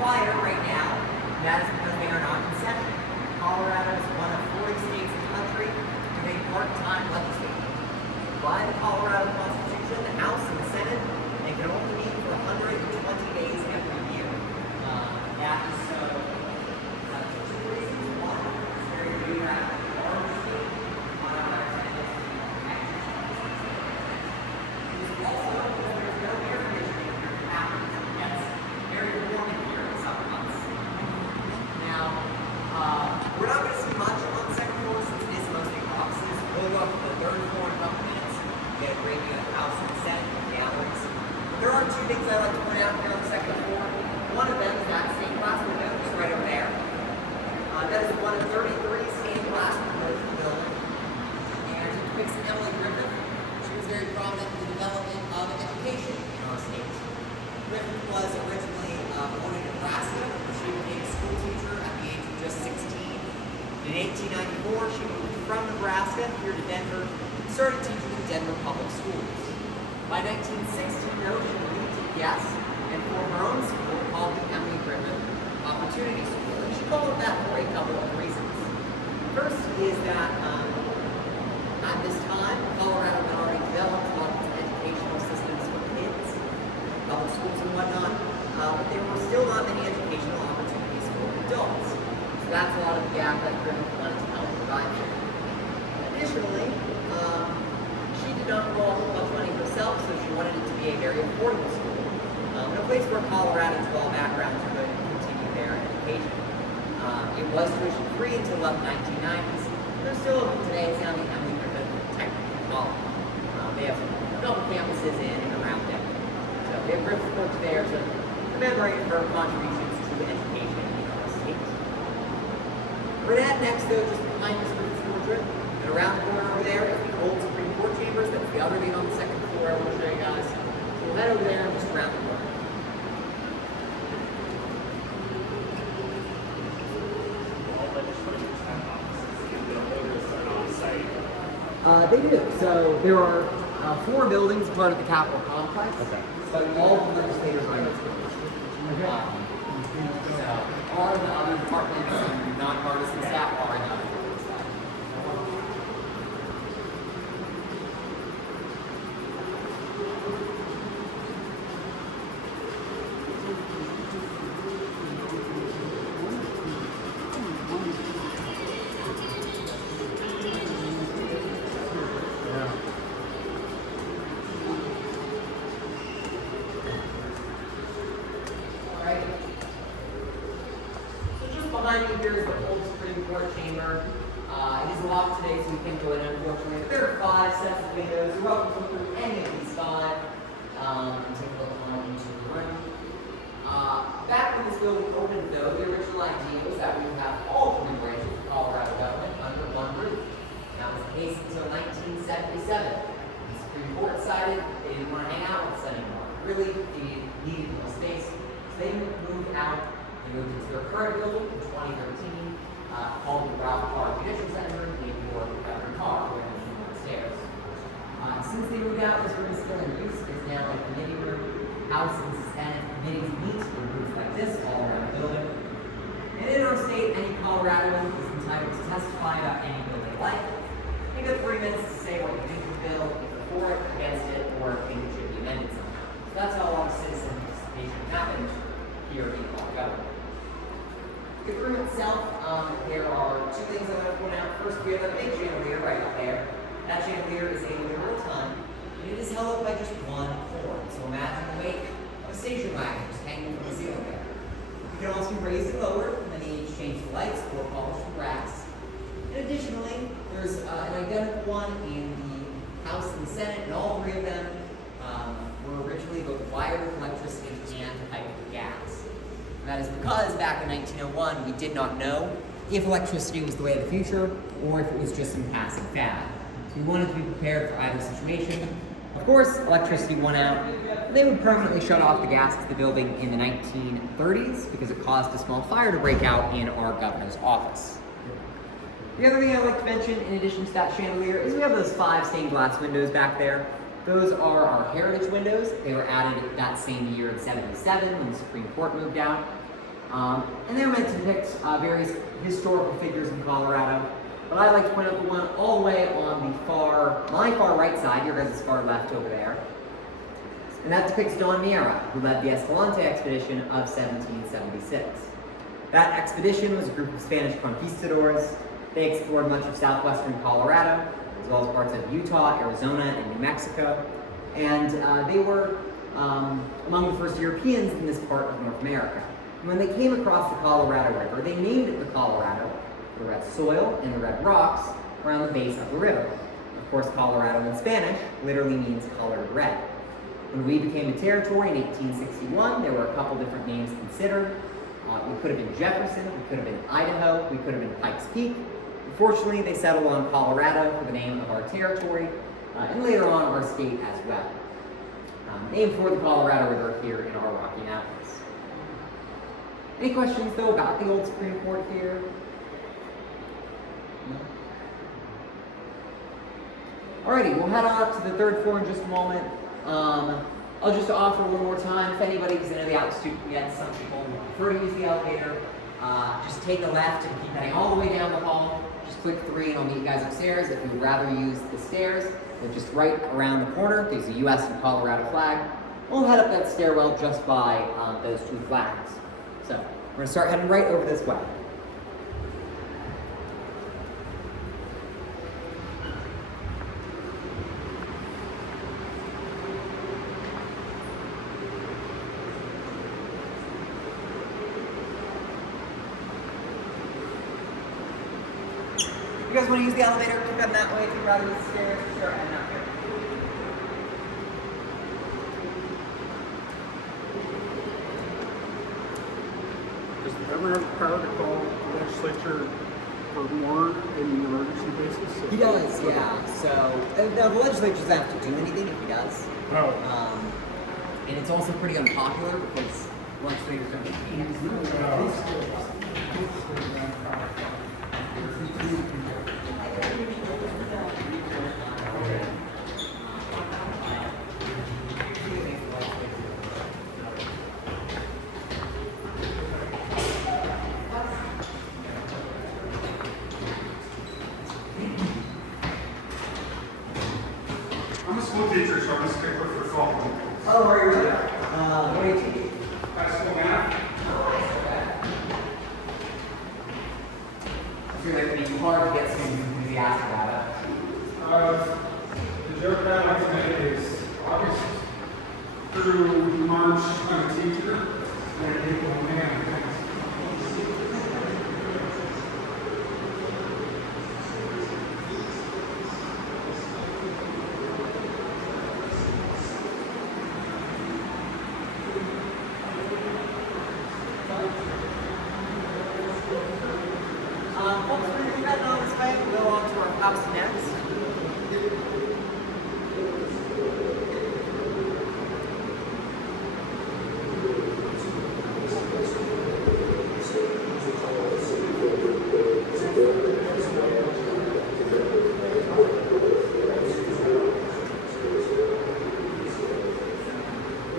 quieter right now, and that is because they are not in session. Colorado is one of 40 states in the country with a part-time legislature. By the Colorado Constitution, the House and the Senate, they can only meet for 120 days every year. That is so for two reasons. One, it's very geographically large state. Also, there's no air conditioning here in Athens. It gets very warm in here in summer months. Now, we're not going to see much on the second floor since it is mostly offices. We'll go up to the third floor in a couple minutes. Get a great view of the House and Senate and galleries. But there are two things I'd like to point out here on the second floor. One of them is that stained glass window, just right over there. That is one of 33 stained glass windows in the building. And it depicts Emily Griffith. She was very prominent in the development of education in our state. Griffith was originally born in Nebraska. She became a school teacher at the age of just 16. In 1894, she moved from Nebraska here to Denver and started teaching in Denver public schools. By 1960, though, she moved to Yes and formed her own school called the Emily Griffith Opportunity School. And she called it that for a couple of reasons. First is that at this time, Colorado had already developed a lot of its educational systems for kids, public schools and whatnot, but there were still not many educational opportunities for adults. So that's a lot of the gap that Griffith wanted to help provide for. Additionally, she did not roll much money herself, so she wanted it to be a very affordable school. In a place where Coloradans of all backgrounds could continue their education. It was tuition free until about the 1990s. They're still open today. It's now the Emily Griffith Technical College. They have a couple campuses in and around Denver. So we have Griffith Court there to commemorate her contributions to education in our state. For that, next though, just behind this Griffith portrait, and around the corner over there is the old Supreme Court chambers. That's the other thing on the second floor I want to show you guys. So we'll head over there and just around the corner. They do. So there are 4 buildings part of the Capitol complex. Okay. But all of the legislators are in those buildings. Okay. So all of the other departments and nonpartisan staff are in other buildings. Behind me here is the old Supreme Court chamber. It is locked today, so we can't go in, unfortunately. But there are 5 sets of windows. You're welcome to look through any of these 5 and take a look on into the room. Back when this building opened, though, the original idea was that we would have all 3 branches of Colorado government under one roof. That was the case until 1977. The Supreme Court decided they didn't want to hang out with us anymore. Really, they needed more space, so they moved out. They moved into their current building in 2013, called the Ralph Carr Judicial Center, named for Governor Carr, where they moved upstairs. Since they moved out, this room is still in use. It's now a committee room. House and Senate committees meet in rooms like this all around the building. And in our state, any Coloradoan is entitled to testify about any bill they like. They get 3 minutes to say what you think of the bill, if you're for it, against it, or think it should be amended somehow. So that's how a lot of citizen participation happens here in Colorado. The room itself, there are 2 things I want to point out. First, we have a big chandelier right up there. That chandelier is a literal ton, and it is held up by just 1 cord. So imagine the weight of a station wagon just hanging from the ceiling there. It can also be raised and lowered, and then you change the lights or polish the brass. And additionally, there's an identical one in the House and the Senate, and all 3 of them were originally both wired with electricity and piped with gas. And that is because back in 1901, we did not know if electricity was the way of the future or if it was just some passing fad. So we wanted to be prepared for either situation. Of course, electricity won out. And they would permanently shut off the gas to the building in the 1930s because it caused a small fire to break out in our governor's office. The other thing I'd like to mention, in addition to that chandelier, is we have those 5 stained glass windows back there. Those are our heritage windows. They were added that same year in '77 when the Supreme Court moved out. And they're meant to depict various historical figures in Colorado. But I like to point out the one all the way on my far right side, your guys' far left over there. And that depicts Don Miera, who led the Escalante expedition of 1776. That expedition was a group of Spanish conquistadors. They explored much of southwestern Colorado, as well as parts of Utah, Arizona, and New Mexico. And they were among the first Europeans in this part of North America. And when they came across the Colorado River, they named it the Colorado, the red soil and the red rocks around the base of the river. Of course, Colorado in Spanish literally means colored red. When we became a territory in 1861, there were a couple different names considered. We could have been Jefferson, we could have been Idaho, we could have been Pikes Peak. Unfortunately, they settled on Colorado for the name of our territory, and later on our state as well. Named for the Colorado River here in our Rocky Mountains. Any questions, though, about the old Supreme Court here? No? Alrighty, we'll head on up to the third floor in just a moment. I'll just offer one more time, if anybody, because I know the altitude can get some people prefer to use the elevator, just take a left and keep heading all the way down the hall. Just click 3 and I'll meet you guys upstairs. If you'd rather use the stairs, they're just right around the corner. There's a US and Colorado flag. We'll head up that stairwell just by those 2 flags. So we're going to start heading right over this way. If you guys want to use the elevator, keep them that way. If you'd rather use the stairs, start heading up here. Does the governor have power to call the legislature for more in an emergency basis? He does, yeah. So the legislature doesn't have to do anything if he does. Oh. And it's also pretty unpopular because legislators don't get paid. I'm a school teacher, so I'm a stickler for softball. Oh, where are you really? What do you teach? High school math. I feel like it'd be hard to get students enthusiastic about it. The joke that I like to make is August through March, I'm a teacher, and April, man. Folks, we're going to be heading on this way. We'll go on to our house next.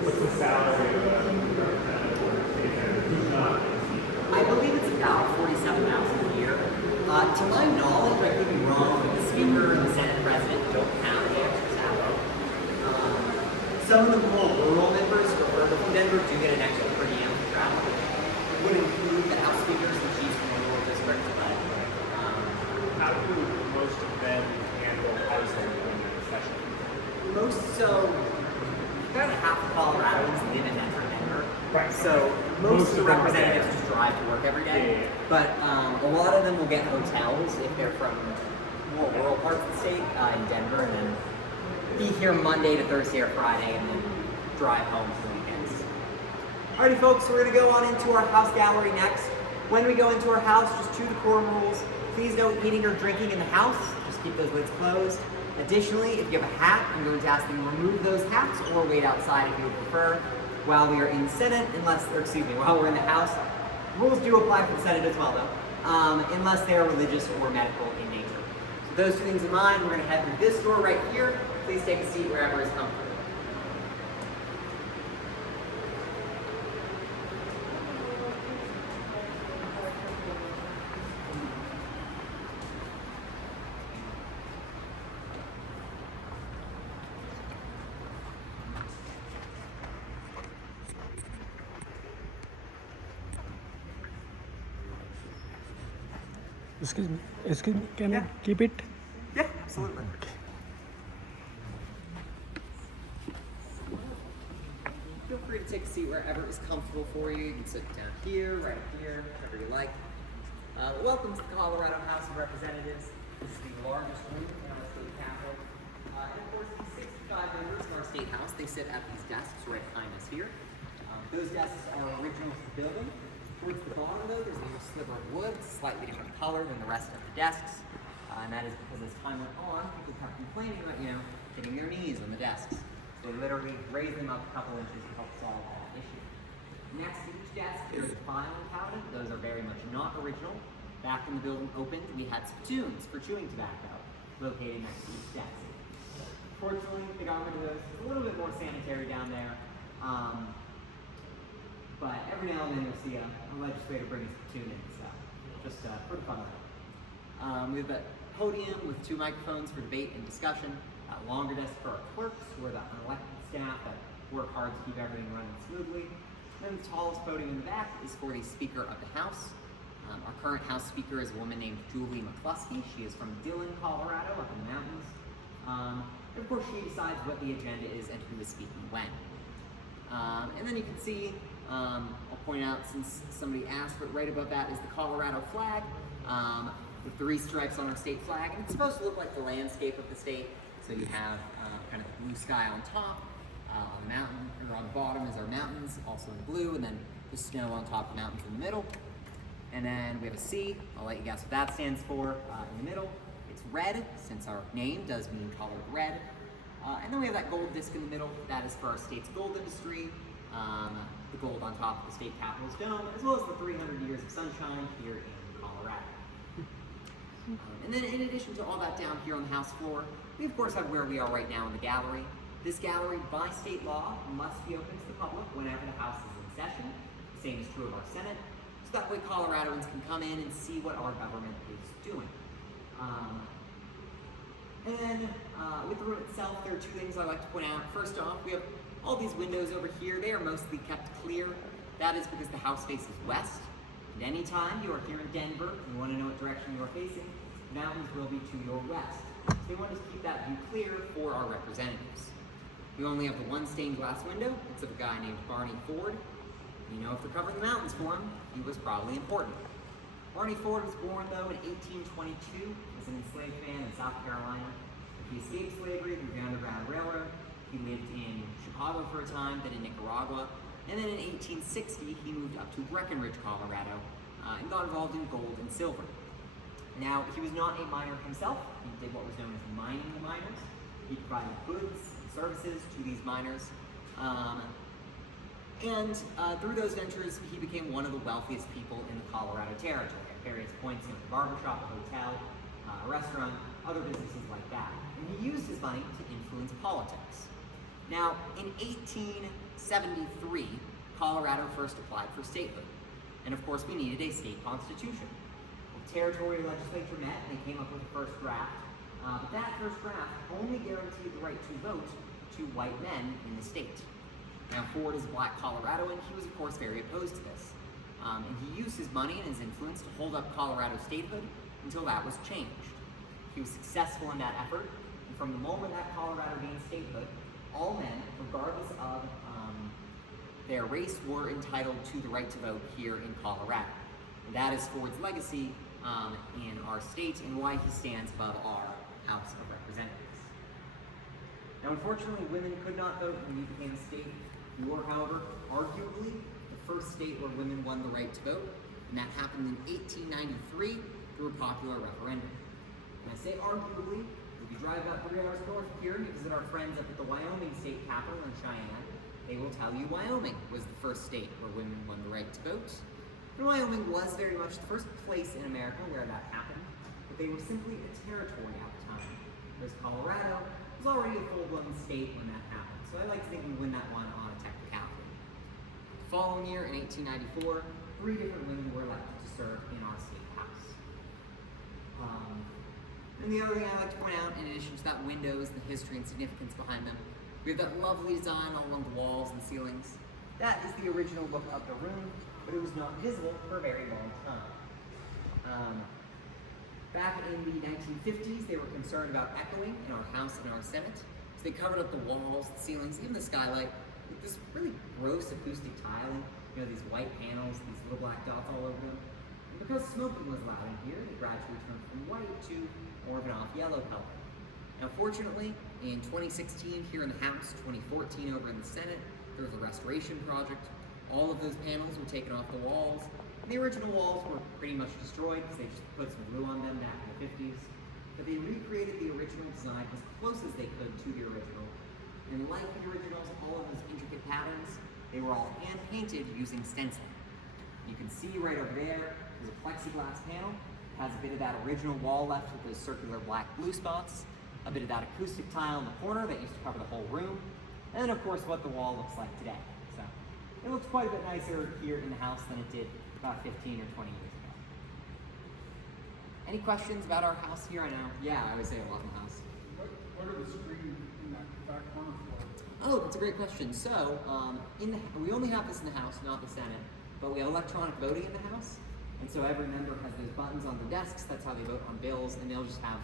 What's the salary of I believe it's about $47,000 a year. To my knowledge, I could be wrong, but the Speaker and the Senate President don't have the extra salary. Some of the more rural members who are from Denver do get an extra per diem for travel. It would include the House Speakers and Chiefs from the rural districts, but How do most of them handle housing during the session? so about half of Coloradoans live in Denver. Right. So most of the representatives just drive to work every day. Yeah. But a lot of them will get hotels if they're from more rural parts of the state in Denver, and then be here Monday to Thursday or Friday, and then drive home for the weekends. Alrighty, folks, we're going to go on into our house gallery next. When we go into our house, just 2 decorum rules. Please no eating or drinking in the house. Just keep those lids closed. Additionally, if you have a hat, I'm going to ask them to remove those hats or wait outside if you would prefer. While we are in Senate, while we're in the House, rules do apply for the Senate as well, though, unless they are religious or medical in nature. So those 2 things in mind, we're going to head through this door right here. Please take a seat wherever is comfortable. Excuse me, can I keep it? Yeah, absolutely. Feel free to take a seat wherever is comfortable for you. You can sit down here, right here, wherever you like. Welcome to the Colorado House of Representatives. This is the largest room in our state capitol. And of course, the 65 members in our state house, they sit at these desks right behind us here. Those desks are original to the building. Towards the bottom, though, there's a little sliver of wood, slightly different color than the rest of the desks. And that is because as time went on, people kept complaining about, hitting their knees on the desks. So they literally raised them up a couple inches to help solve that issue. Next to each desk, there's a filing cabinet. Those are very much not original. Back when the building opened, we had spittoons for chewing tobacco located next to each desk. Fortunately, they got rid of those. It's a little bit more sanitary down there. But every now and then you'll see a legislator bring a spittoon in and stuff, just for the fun of it. We have a podium with 2 microphones for debate and discussion. A longer desk for our clerks, who are the unelected staff that work hard to keep everything running smoothly. And then the tallest podium in the back is for the Speaker of the House. Our current House Speaker is a woman named Julie McCluskey. She is from Dillon, Colorado, up in the mountains. And of course, she decides what the agenda is and who is speaking when. And then you can see, I'll point out since somebody asked, but right above that is the Colorado flag with 3 stripes on our state flag. And it's supposed to look like the landscape of the state. So you have kind of blue sky on top, on the mountain, or on the bottom is our mountains, also in blue, and then the snow on top of the mountains in the middle. And then we have a C. I'll let you guess what that stands for in the middle. It's red, since our name does mean colored red. And then we have that gold disc in the middle. That is for our state's gold industry. The gold on top of the state capitol's dome, as well as the 300 years of sunshine here in Colorado. And then in addition to all that down here on the House floor, we of course have where we are right now in the gallery. This gallery, by state law, must be open to the public whenever the House is in session. The same is true of our Senate. So that way Coloradoans can come in and see what our government is doing. With the room itself, there are 2 things I like to point out. First off, we have all these windows over here. They are mostly kept clear. That is because the house faces west. And anytime you are here in Denver and you want to know what direction you are facing, mountains will be to your west. So we want to keep that view clear for our representatives. We only have the 1 stained glass window. It's of a guy named Barney Ford. You know, if they're covering the mountains for him, he was probably important. Barney Ford was born, though, in 1822 as an enslaved man in South Carolina. He escaped slavery through the Underground Railroad. He lived in Chicago for a time, then in Nicaragua. And then in 1860, he moved up to Breckenridge, Colorado, and got involved in gold and silver. Now, he was not a miner himself. He did what was known as mining the miners. He provided goods and services to these miners. Through those ventures, he became one of the wealthiest people in the Colorado Territory. At various points, a barbershop, a hotel, a restaurant, other businesses like that. And he used his money to influence politics. Now, in 1873, Colorado first applied for statehood. And of course, we needed a state constitution. The territorial legislature met and they came up with the first draft. But that first draft only guaranteed the right to vote to white men in the state. Now, Ford is a black Coloradoan. He was, of course, very opposed to this. And he used his money and his influence to hold up Colorado's statehood until that was changed. He was successful in that effort. And from the moment that Colorado gained statehood, all men, regardless of their race, were entitled to the right to vote here in Colorado. And that is Ford's legacy in our state and why he stands above our House of Representatives. Now, unfortunately, women could not vote when we became a state. We were, however, arguably the first state where women won the right to vote, and that happened in 1893 through a popular referendum. And I say arguably, if you drive about 3 hours north here and you visit our friends up at the Wyoming State Capitol in Cheyenne, they will tell you Wyoming was the first state where women won the right to vote. And Wyoming was very much the first place in America where that happened, but they were simply a territory at the time, whereas Colorado was already a full-blown state when that happened. So I like to think we win that one on a technicality. The following year, in 1894, 3 different women were elected to serve in our state house. And the other thing I like to point out, in addition to that windows, the history and significance behind them, we have that lovely design all along the walls and ceilings. That is the original look of the room, but it was not visible for a very long time. Back in the 1950s, they were concerned about echoing in our House and our Senate, so they covered up the walls, the ceilings, even the skylight with this really gross acoustic tiling. You know, these white panels, these little black dots all over them. And because smoking was allowed in here, they gradually turned from white to more of an off-yellow color. Now, fortunately, in 2016 here in the House, 2014 over in the Senate, there was a restoration project. All of those panels were taken off the walls. And the original walls were pretty much destroyed because they just put some glue on them back in the 50s. But they recreated the original design as close as they could to the original. And like the originals, all of those intricate patterns, they were all hand-painted using stenciling. You can see right over there, there's a plexiglass panel. It has a bit of that original wall left with those circular black blue spots, a bit of that acoustic tile in the corner that used to cover the whole room, and then of course what the wall looks like today. So it looks quite a bit nicer here in the house than it did about 15 or 20 years ago. Any questions about our house here? I know, yeah, I would say a lot in the house. What are the screens in that back corner for? Oh, that's a great question. So, we only have this in the House, not the Senate, but we have electronic voting in the House. And so every member has those buttons on their desks. That's how they vote on bills, and they'll just have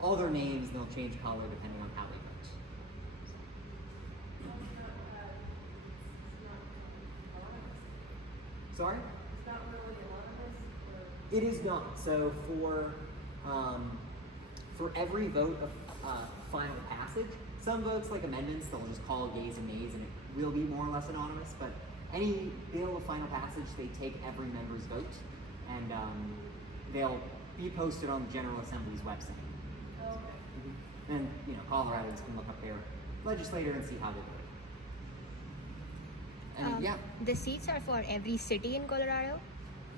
all their names, and they'll change color depending on how they vote. Sorry? It's not really anonymous? It is not. So for every vote of final passage, some votes, like amendments, they'll just call yeas and nays, and it will be more or less anonymous. But any bill of final passage, they take every member's vote, and they'll be posted on the General Assembly's website. Oh, okay. And Coloradans can look up their legislator and see how they vote. And yeah. The seats are for every city in Colorado?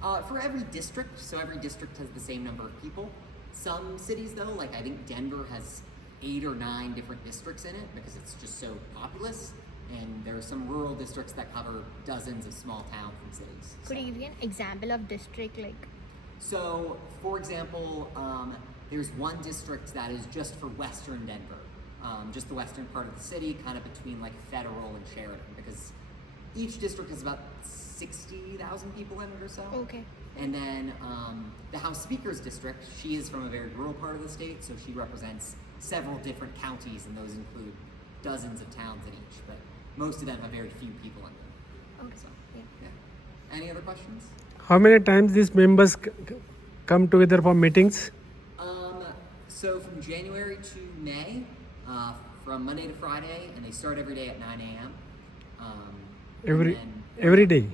For every district, so every district has the same number of people. Some cities though, like I think Denver has 8 or 9 different districts in it because it's just so populous. And there are some rural districts that cover dozens of small towns and cities. Could you give me an example of district like? So, for example, there's one district that is just for Western Denver, just the western part of the city, kind of between like Federal and Sheridan, because each district has about 60,000 people in it or so. Okay. And then the House Speaker's district, she is from a very rural part of the state, so she represents several different counties, and those include dozens of towns in each, but most of them have very few people in them. Okay. So, Yeah. yeah. Any other questions? How many times these members come together for meetings? So from January to May, from Monday to Friday, and they start every day at 9 a.m. Every day.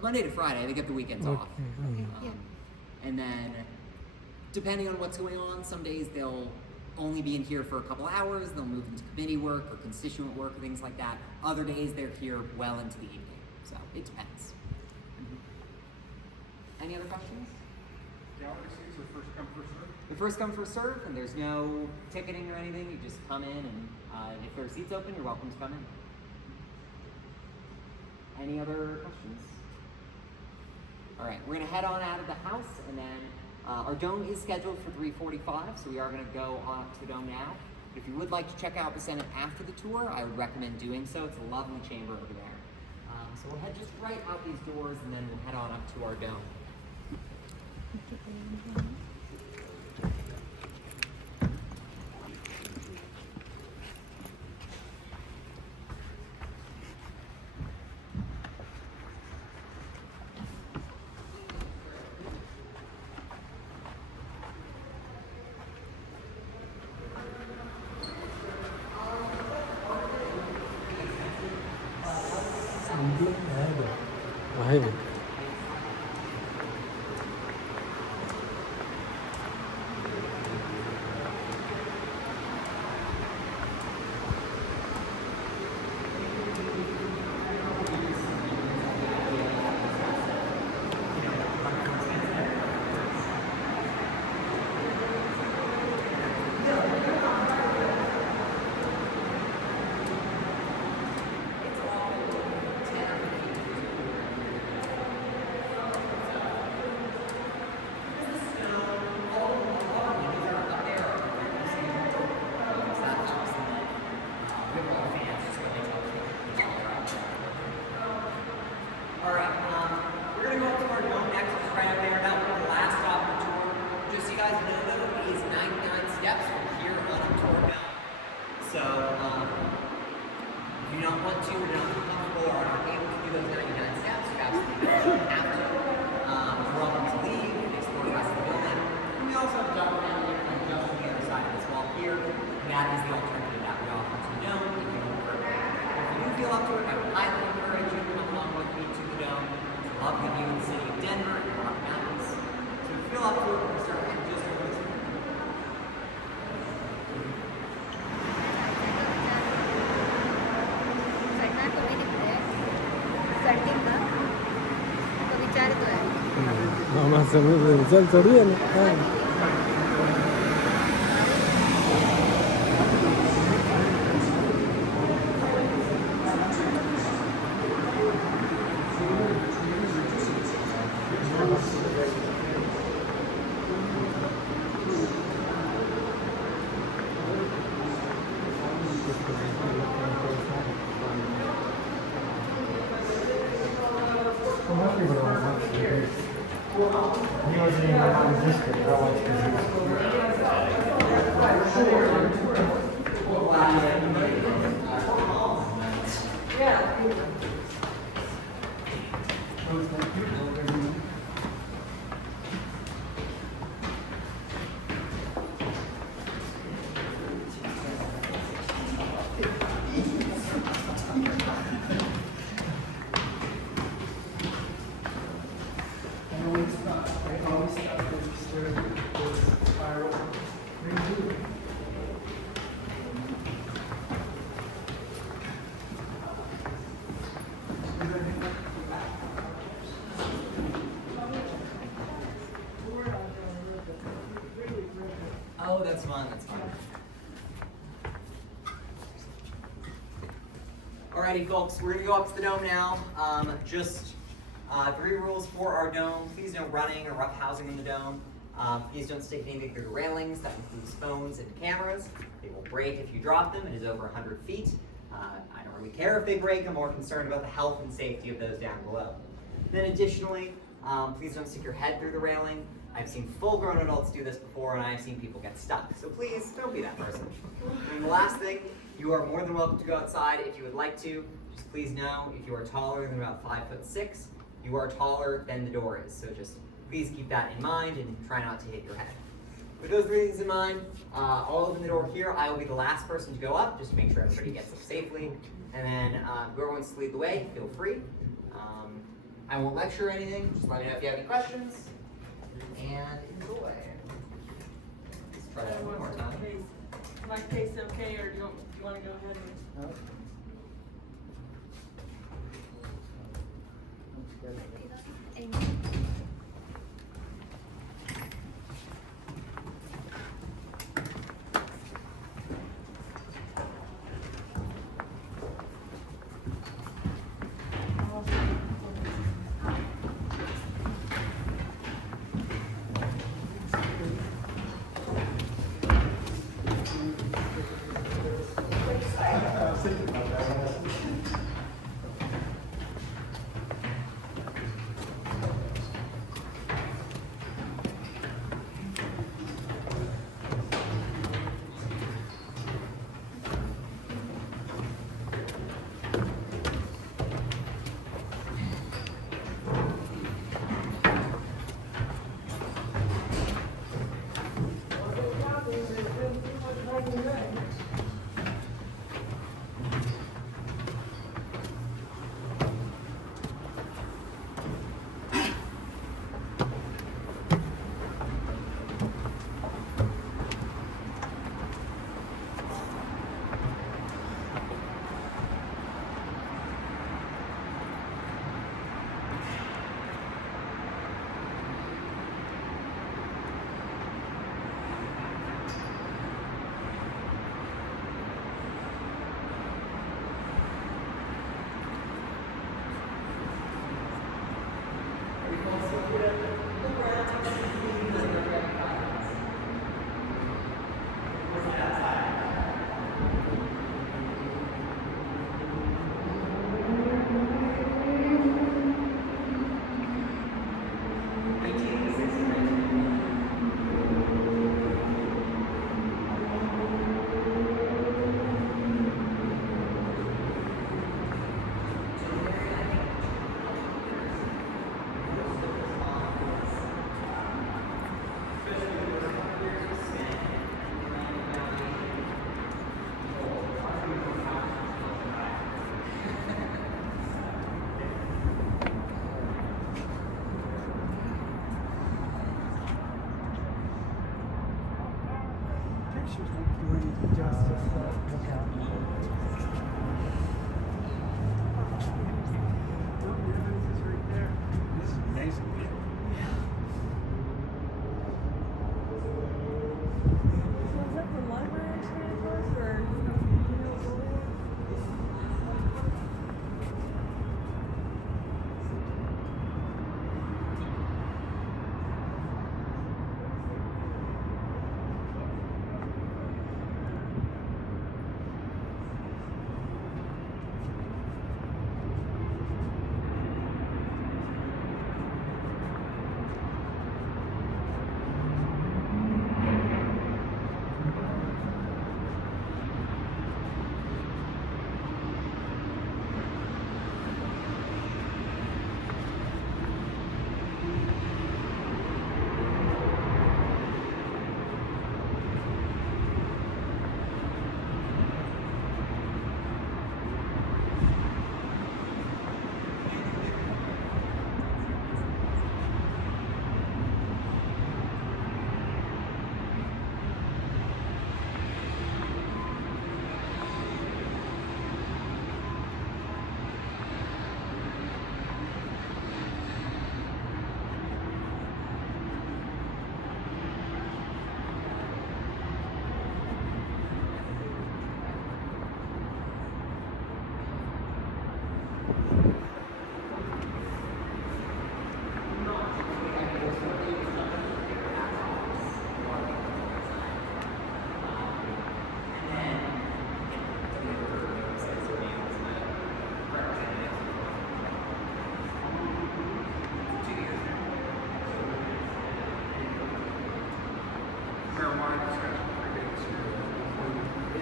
Monday to Friday, they get the weekends off. Yeah. And then, depending on what's going on, some days they'll only be in here for a couple hours, they'll move into committee work or constituent work or things like that. Other days they're here well into the evening, so it depends. Any other questions? Gallery seats are first come, first served? The first come, first serve, and there's no ticketing or anything. You just come in, and if there are seats open, you're welcome to come in. Any other questions? All right, we're gonna head on out of the house, and then our dome is scheduled for 3:45, so we are gonna go on up to the dome now. If you would like to check out the Senate after the tour, I would recommend doing so. It's a lovely chamber over there. So we'll head just right out these doors, and then we'll head on up to our dome. All right, we're gonna go up to our dome next, which is right up there. That will be the last stop of the tour. just so you guys know, though, is 99 steps from here on up to our dome. So, if you don't want to, or don't feel comfortable, or aren't able to do those 99 steps, you absolutely have to. You're welcome to leave and explore the rest of the building. And we also have a jump down here and just on the other side of this wall here. And that is the alternative that we offer to the dome if you don't prefer. If you do feel up to it, I would highly encourage you to come along with me to the dome. It's a lovely view in the city of Denver and the Rocky Mountains. So if you feel up to it, we're going to start heading just over this way. चढ़ना तो नहीं दिख रहा है चढ़ने का तो विचार तो है मामा समझ चल चढ़िए ना हाँ Oh, that's fine, that's fine. Alrighty, folks, we're gonna go up to the dome now. Just 3 rules for our dome. Please no running or roughhousing in the dome. Please don't stick anything through the railings. That includes phones and cameras. They will break if you drop them. It is over 100 feet. I don't really care if they break. I'm more concerned about the health and safety of those down below. Then additionally, please don't stick your head through the railing. I've seen full-grown adults do this before, and I've seen people get stuck. So please, don't be that person. And the last thing, you are more than welcome to go outside if you would like to. Just please know, if you are taller than about 5'6", you are taller than the door is. So just please keep that in mind and try not to hit your head. With those 3 things in mind, all open the door here. I will be the last person to go up, just to make sure everybody gets up safely. And then whoever wants to lead the way, feel free. I won't lecture or anything. Just let me know if you have any questions. And enjoy. Let's try that one more time. Is my case okay, or do you want to go ahead and? Thank you.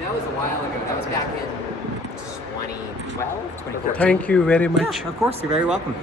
that was a while ago. That was back in 2012, 2014. Thank you very much. Yeah, of course. You're very welcome.